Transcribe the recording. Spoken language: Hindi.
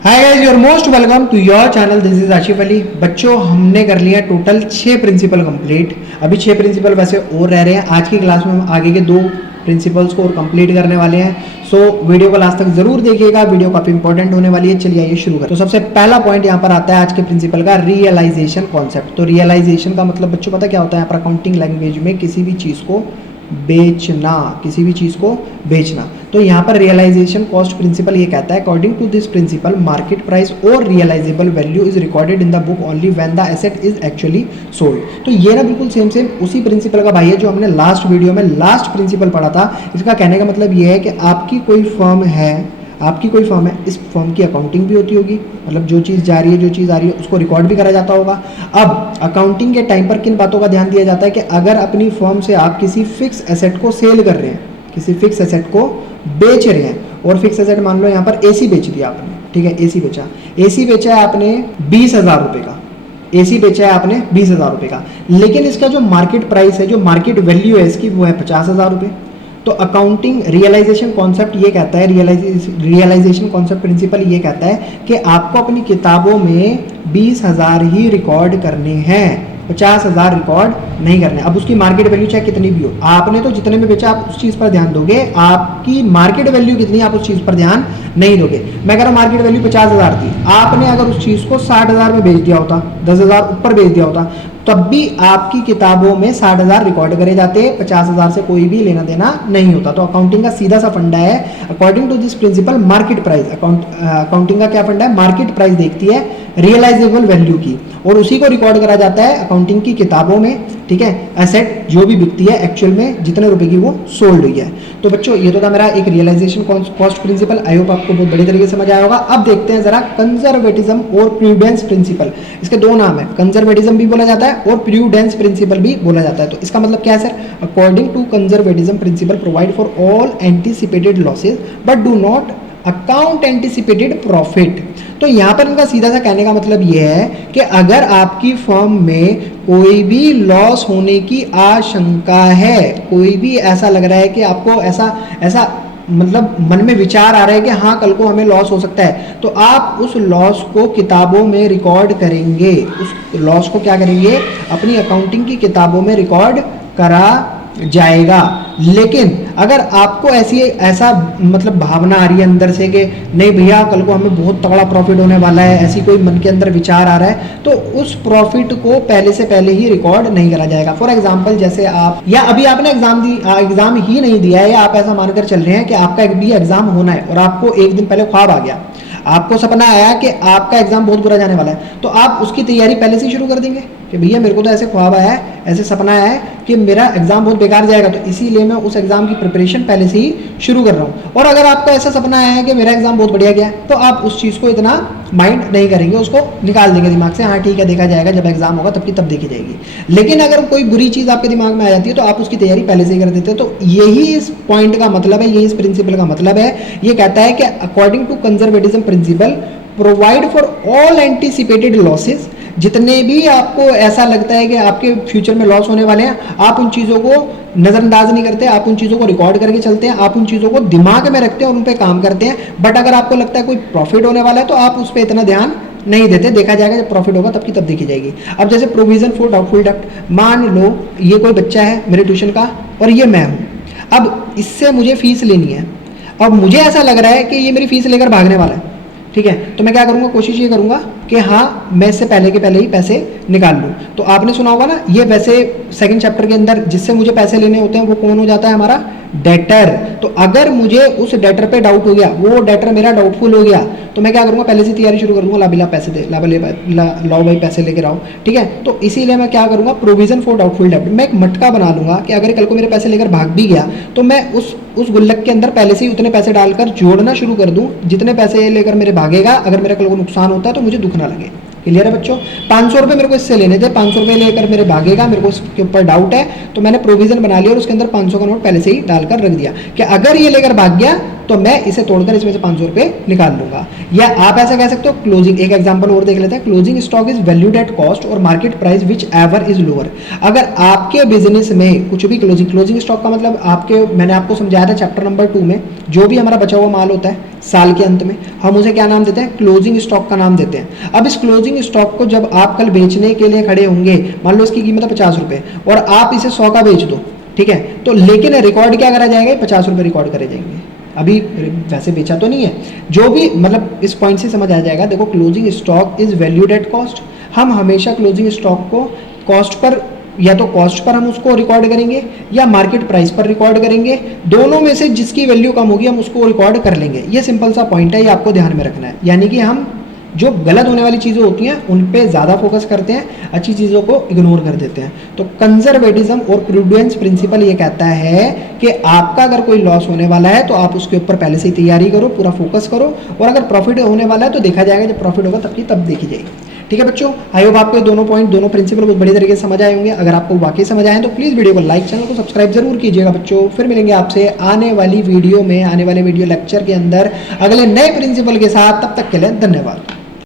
Hi guys, your most welcome to your channel. This is Ashif Ali. बच्चों, हमने कर लिया टोटल 6 प्रिंसिपल कंप्लीट। अभी 6 प्रिंसिपल वैसे और रह रहे हैं। आज की क्लास में हम आगे के 2 प्रिंसिपल्स को और कंप्लीट करने वाले हैं। सो वीडियो को लास्ट तक जरूर देखिएगा, वीडियो काफी इंपॉर्टेंट होने वाली है। चलिए आइए शुरू करें। तो सबसे पहला पॉइंट यहाँ पर आता है आज के प्रिंसिपल का, रियलाइजेशन कॉन्सेप्ट। तो रियलाइजेशन का मतलब बच्चों पता क्या होता है? यहाँ पर अकाउंटिंग लैंग्वेज में किसी भी चीज़ को बेचना, किसी भी चीज़ को बेचना। तो यहाँ पर रियलाइजेशन कॉस्ट प्रिंसिपल ये कहता है, according to this principle market price और realisable value is recorded in the book only when the asset is actually sold. तो ये ना बिल्कुल सेम उसी प्रिंसिपल का भाई है जो हमने लास्ट वीडियो में लास्ट प्रिंसिपल पढ़ा था। इसका कहने का मतलब ये है कि आपकी कोई फर्म है, इस फर्म की अकाउंटिंग भी होती होगी, मतलब जो चीज़ जा रही है, जो चीज़ आ रही है, उसको रिकॉर्ड भी करा जाता होगा। अब अकाउंटिंग के टाइम पर किन बातों का ध्यान दिया जाता है कि अगर अपनी फर्म से आप किसी फिक्स एसेट को सेल कर रहे हैं, किसी फिक्स एसेट को बेच रहे हैं, और फिक्स एसेट मान लो यहाँ पर एसी बेच दिया आपने, ठीक है, एसी बेचा है आपने 20,000 रुपये का, एसी बेचा है आपने 20,000 रुपये का, लेकिन इसका जो मार्केट प्राइस है, जो मार्केट वैल्यू है इसकी, वो है 50,000 रुपये। तो अकाउंटिंग रियलाइजेशन कॉन्सेप्ट ये कहता है, रियलाइजेशन कॉन्सेप्ट प्रिंसिपल ये कहता है कि आपको अपनी किताबों में 20,000 ही रिकॉर्ड करने हैं, 50,000 रिकॉर्ड नहीं करने। अब उसकी मार्केट वैल्यू चाहे कितनी भी हो, आपने तो जितने में बेचा आप उस चीज़ पर ध्यान दोगे, आपकी मार्केट वैल्यू कितनी आप उस चीज़ पर ध्यान नहीं दोगे। मैं कह रहा हूँ मार्केट वैल्यू 50,000 थी, आपने अगर उस चीज़ को 60,000 में बेच दिया होता, 10,000 ऊपर बेच दिया होता, तब भी आपकी किताबों में 60,000 रिकॉर्ड करे जाते, 50,000 से कोई भी लेना देना नहीं होता। तो अकाउंटिंग का सीधा सा फंडा है, according to this principle market price. Accounting का क्या फंडा है? मार्केट प्राइस देखती है रियलाइजेबल वैल्यू की, और उसी को रिकॉर्ड करा जाता है अकाउंटिंग की किताबों में, ठीक है। एसेट जो भी बिकती है एक्चुअल में जितने रुपए की वो सोल्ड हुई है। तो बच्चों ये तो था मेरा एक realization cost principle. I hope आपको बहुत बड़ी तरीके से समझ आया होगा। अब देखते हैं जरा कंजर्वेटिज्म और प्रूडेंस प्रिंसिपल। इसके दो नाम है, कंजर्वेटिज्म भी बोला जाता है और प्रूडेंस प्रिंसिपल भी बोला जाता है। तो इसका मतलब क्या है sir? According to conservatism principle provide for all anticipated losses but do not account anticipated profit. तो यहाँ पर इनका सीधा सा कहने का मतलब ये है कि अगर आपकी फर्म में कोई भी लॉस होने की आशंका है, कोई भी ऐसा लग रहा है कि आपको ऐसा मतलब मन में विचार आ रहा है कि हाँ कल को हमें लॉस हो सकता है, तो आप उस लॉस को किताबों में रिकॉर्ड करेंगे। उस लॉस को क्या करेंगे? अपनी अकाउंटिंग की किताबों में रिकॉर्ड करा जाएगा। लेकिन अगर आपको ऐसा मतलब भावना आ रही है अंदर से कि नहीं भैया कल को हमें बहुत तगड़ा प्रॉफिट होने वाला है, ऐसी कोई मन के अंदर विचार आ रहा है, तो उस प्रॉफिट को पहले से पहले ही रिकॉर्ड नहीं करा जाएगा। फॉर एग्जांपल, जैसे आप या अभी आपने एग्जाम ही नहीं दिया है, या आप ऐसा मानकर चल रहे हैं कि आपका भी एग्जाम होना है और आपको एक दिन पहले ख्वाब आ गया, आपको सपना आया कि आपका एग्जाम बहुत बुरा जाने वाला है, तो आप उसकी तैयारी पहले से ही शुरू कर देंगे कि भैया मेरे को तो ऐसे ख्वाब आया है, ऐसे सपना आया है कि मेरा एग्जाम बहुत बेकार जाएगा, तो इसीलिए मैं उस एग्जाम की प्रिपरेशन पहले से ही शुरू कर रहा हूँ। और अगर आपका ऐसा सपना आया है कि मेरा एग्जाम बहुत बढ़िया गया, तो आप उस चीज़ को इतना माइंड नहीं करेंगे, उसको निकाल देंगे दिमाग से, हाँ ठीक है देखा जाएगा, जब एग्जाम होगा तब की तब देखी जाएगी। लेकिन अगर कोई बुरी चीज़ आपके दिमाग में आ जाती है तो आप उसकी तैयारी पहले से ही कर देते हो। तो यही इस पॉइंट का मतलब है, यही इस प्रिंसिपल का मतलब है। ये कहता है कि according to conservatism principle provide for all anticipated losses, जितने भी आपको ऐसा लगता है कि आपके फ्यूचर में लॉस होने वाले हैं, आप उन चीज़ों को नज़रअंदाज नहीं करते, आप उन चीज़ों को रिकॉर्ड करके चलते हैं, आप उन चीज़ों को दिमाग में रखते हैं और उन पर काम करते हैं। बट अगर आपको लगता है कोई प्रॉफिट होने वाला है तो आप उस पर इतना ध्यान नहीं देते, देखा जाएगा जब प्रॉफिट होगा तब की तब देखी जाएगी। अब जैसे प्रोविजन फॉर डाउटफुल डेब्ट, मान लो ये कोई बच्चा है मेरे ट्यूशन का और ये मैं हूँ, अब इससे मुझे फीस लेनी है। अब मुझे ऐसा लग रहा है कि ये मेरी फीस लेकर भागने वाला है, ठीक है, तो मैं क्या करूँगा? कोशिश ये करूँगा कि हाँ मैं इससे पहले के पहले ही पैसे निकाल लूँ। तो आपने सुना होगा ना, ये वैसे सेकंड चैप्टर के अंदर जिससे मुझे पैसे लेने होते हैं वो कौन हो जाता है? हमारा डेटर। तो अगर मुझे उस डेटर पे डाउट हो गया, वो डेटर मेरा डाउटफुल हो गया, तो मैं क्या करूँगा? पहले से तैयारी शुरू कर दूँगा, ला पैसे दे, लाओ भाई पैसे लेकर आओ, ठीक है। तो इसीलिए मैं क्या करूँगा? प्रोविजन फॉर डाउटफुल डेब्ट, मैं एक मटका बना लूँगा कि अगर कल को मेरे पैसे लेकर भाग भी गया तो मैं उस गुल्लक के अंदर पहले से ही उतने पैसे डालकर जोड़ना शुरू कर दूँ, जितने पैसे लेकर मेरे भागेगा, अगर मेरा कल को नुकसान होता है तो मुझे दुख ना लगे। क्लियर है बच्चों? 500 रुपये मेरे को इससे लेने थे, 500 रुपये लेकर मेरे भागेगा, मेरे को उसके ऊपर डाउट है, तो मैंने प्रोविजन बना लिया और उसके अंदर 500 का नोट पहले से ही डालकर रख दिया कि अगर ये लेकर भाग गया तो मैं इसे तोड़कर इसमें से 500 रुपये निकाल लूंगा। या आप ऐसा कह सकते हो क्लोजिंग, एक एग्जांपल और देख लेते हैं, closing stock is valued at cost और market price whichever is lower. अगर आपके बिजनेस में कुछ भी क्लोजिंग स्टॉक का मतलब आपके, मैंने आपको समझाया था चैप्टर नंबर 2 में, जो भी हमारा बचा हुआ माल होता है साल के अंत में, हम उसे क्या नाम देते हैं, क्लोजिंग स्टॉक का नाम देते हैं। अब इस क्लोजिंग स्टॉक को जब आप कल बेचने के लिए खड़े होंगे, मान लो इसकी कीमत है 50 रुपये और आप इसे 100 का बेच दो, ठीक है, तो लेकिन रिकॉर्ड क्या करा जाएगा, 50 रुपये रिकॉर्ड करे जाएंगे, अभी वैसे बेचा तो नहीं है। जो भी मतलब इस पॉइंट से समझ आ जाएगा। देखो closing stock is valued at cost, हम हमेशा क्लोजिंग स्टॉक को कॉस्ट पर, या तो कॉस्ट पर हम उसको रिकॉर्ड करेंगे या मार्केट प्राइस पर रिकॉर्ड करेंगे, दोनों में से जिसकी वैल्यू कम होगी हम उसको रिकॉर्ड कर लेंगे। ये सिंपल सा पॉइंट है, ये आपको ध्यान में रखना है। यानी कि हम जो गलत होने वाली चीज़ें होती हैं उन पे ज़्यादा फोकस करते हैं, अच्छी चीज़ों को इग्नोर कर देते हैं। तो कंजर्वेटिज्म और प्रूडेंस प्रिंसिपल ये कहता है कि आपका अगर कोई लॉस होने वाला है तो आप उसके ऊपर पहले से ही तैयारी करो, पूरा फोकस करो, और अगर प्रॉफिट होने वाला है तो देखा जाएगा, जब प्रॉफिट होगा तब की तब देखी जाएगी। ठीक है बच्चों, आई होप आपको दोनों पॉइंट, दोनों प्रिंसिपल बहुत बड़ी तरीके से समझ आए होंगे। अगर आपको वाकई समझ आए तो प्लीज़ वीडियो को लाइक, चैनल को सब्सक्राइब जरूर कीजिएगा बच्चों। फिर मिलेंगे आपसे आने वाली वीडियो में, आने वाले वीडियो लेक्चर के अंदर अगले नए प्रिंसिपल के साथ। तब तक के लिए धन्यवाद।